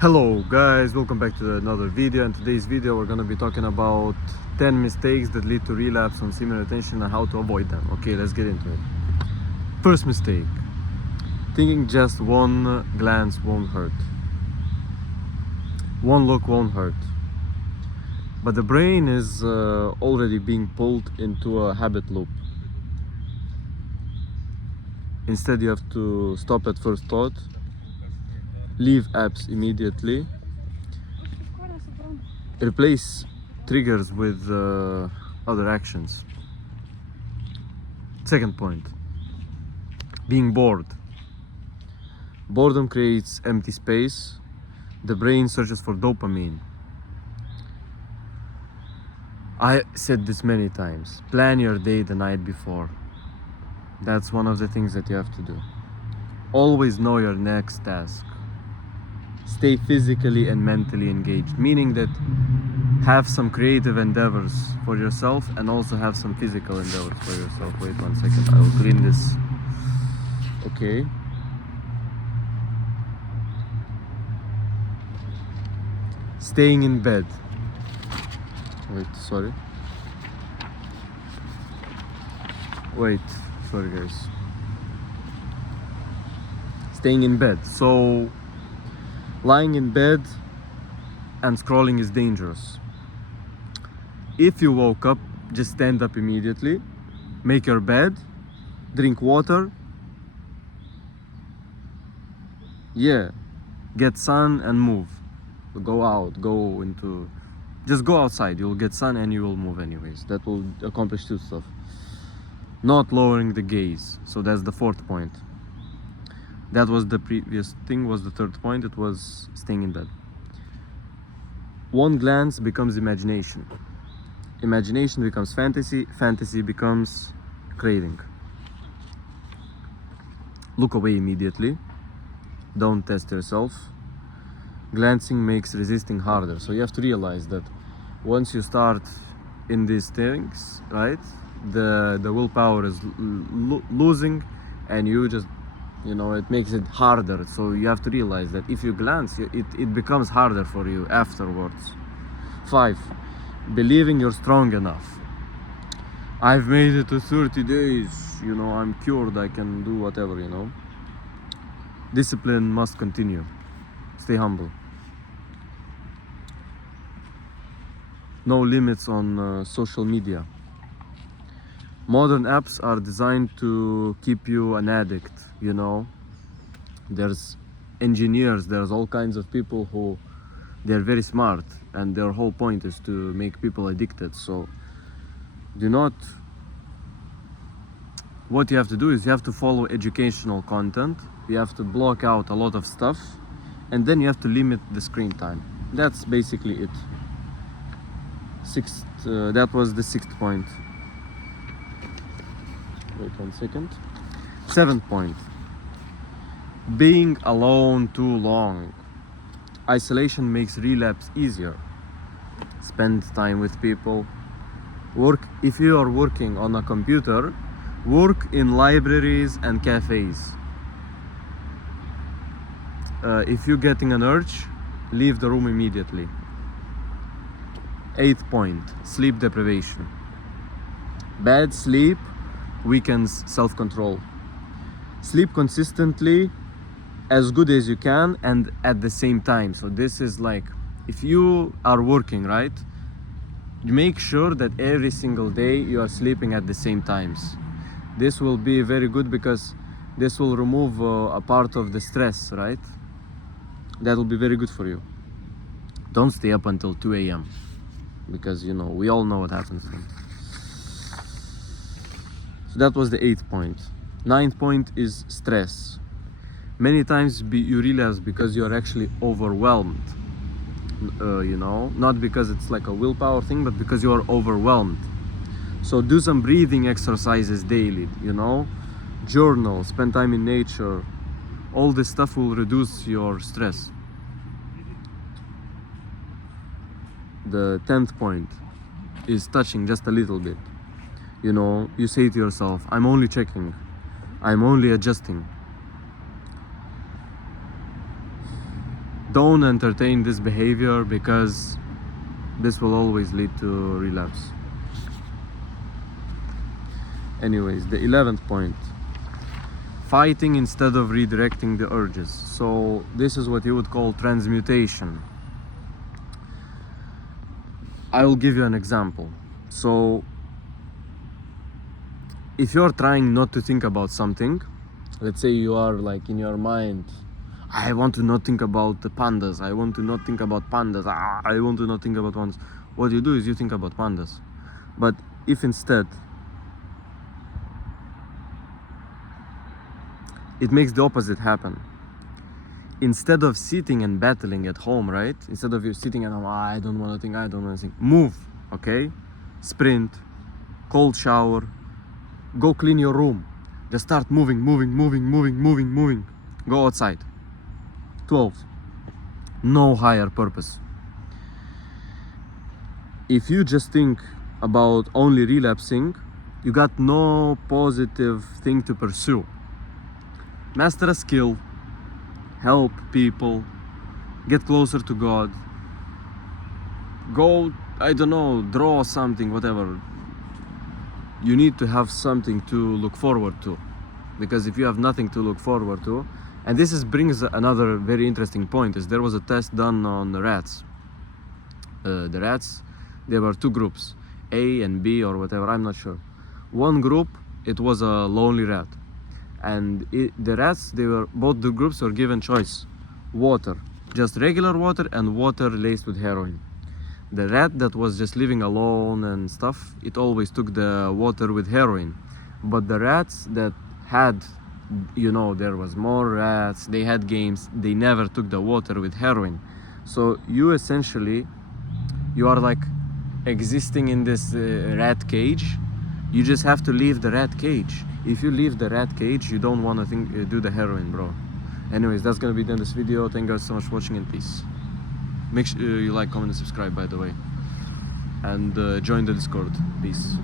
Hello guys, welcome back to another video. In today's video we're gonna be talking about 10 mistakes that lead to relapse on semen retention and how to avoid them. Okay, let's get into it. First mistake, thinking just one glance won't hurt. One look won't hurt. But the brain is already being pulled into a habit loop. Instead you have to stop at first thought, leave apps immediately, replace triggers with other actions. Second point, being bored. Boredom creates empty space. The brain searches for dopamine. I said this many times. Plan your day the night before. That's one of the things that you have to do. Always know your next task. Stay physically and mentally engaged, meaning that have some creative endeavors for yourself and also have some physical endeavors for yourself. Wait 1 second, I will clean this. Okay. Staying in bed. Wait, sorry. Wait, sorry guys. Staying in bed. So, lying in bed and scrolling is dangerous. If you woke up, just stand up immediately, make your bed, drink water. Yeah, get sun and move. Go out, just go outside. You'll get sun and you will move anyways. That will accomplish two stuff. Not lowering the gaze. So that's the fourth point. That was the previous thing, was the third point. It was staying in bed. One glance becomes imagination. Imagination becomes fantasy. Fantasy becomes craving. Look away immediately. Don't test yourself. Glancing makes resisting harder. So you have to realize that once you start in these things, right, the willpower is losing, and you just, it makes it harder. So you have to realize that if you glance, it becomes harder for you afterwards. 5, believing you're strong enough. I've made it to 30 days, I'm cured, I can do whatever. Discipline must continue. Stay humble. No limits on social media. Modern apps are designed to keep you an addict, There's engineers, there's all kinds of people who, they're very smart, and their whole point is to make people addicted. So what you have to do is you have to follow educational content, you have to block out a lot of stuff, and then you have to limit the screen time. That's basically it. That was the 6th point. Wait 1 second. 7th point, being alone too long. Isolation makes relapse easier. Spend time with people. If you are working on a computer, work in libraries and cafes. If you're getting an urge, leave the room immediately. 8th point, sleep deprivation. Bad sleep weakens self-control. Sleep consistently, as good as you can, and at the same time. So this is like, if you are working, right, make sure that every single day you are sleeping at the same times. This will be very good because this will remove a part of the stress, right? That will be very good for you. Don't stay up until 2 a.m. because we all know what happens then. So that was the 8th point. 9th point is stress. Many times you relapse because you are actually overwhelmed. Not because it's like a willpower thing, but because you are overwhelmed. So do some breathing exercises daily, journal, spend time in nature. All this stuff will reduce your stress. The 10th point is touching just a little bit. You say to yourself, I'm only checking, I'm only adjusting. don't entertain this behavior, because this will always lead to relapse. Anyways, the 11th point, fighting instead of redirecting the urges. So this is what you would call transmutation. I will give you an example. So if you're trying not to think about something, let's say you are like in your mind, I want to not think about the pandas, I want to not think about pandas, I want to not think about pandas. What you do is you think about pandas. But if instead it makes the opposite happen, instead of sitting and battling at home, right? Instead of you sitting at home, I don't want to think, I don't want to think. Move, okay? Sprint, cold shower, go clean your room. Just start moving. Go outside. 12. No higher purpose. If you just think about only relapsing, you got no positive thing to pursue. Master a skill, help people, get closer to God, go, I don't know, draw something, whatever. You need to have something to look forward to, because if you have nothing to look forward to, and this brings another very interesting point, is there was a test done on the rats. The rats, there were two groups, A and B or whatever, I'm not sure. One group, it was a lonely rat. And the rats, both the groups were given choice: water, just regular water, and water laced with heroin. The rat that was just living alone and stuff, it always took the water with heroin. But the rats that had, there was more rats, they had games, they never took the water with heroin. So you essentially, you are like existing in this rat cage. You just have to leave the rat cage. If you leave the rat cage, you don't want to do the heroin, bro. Anyways, that's gonna be the end of this video. Thank you guys so much for watching, and peace. Make sure you like, comment, and subscribe, by the way, and join the Discord. Peace.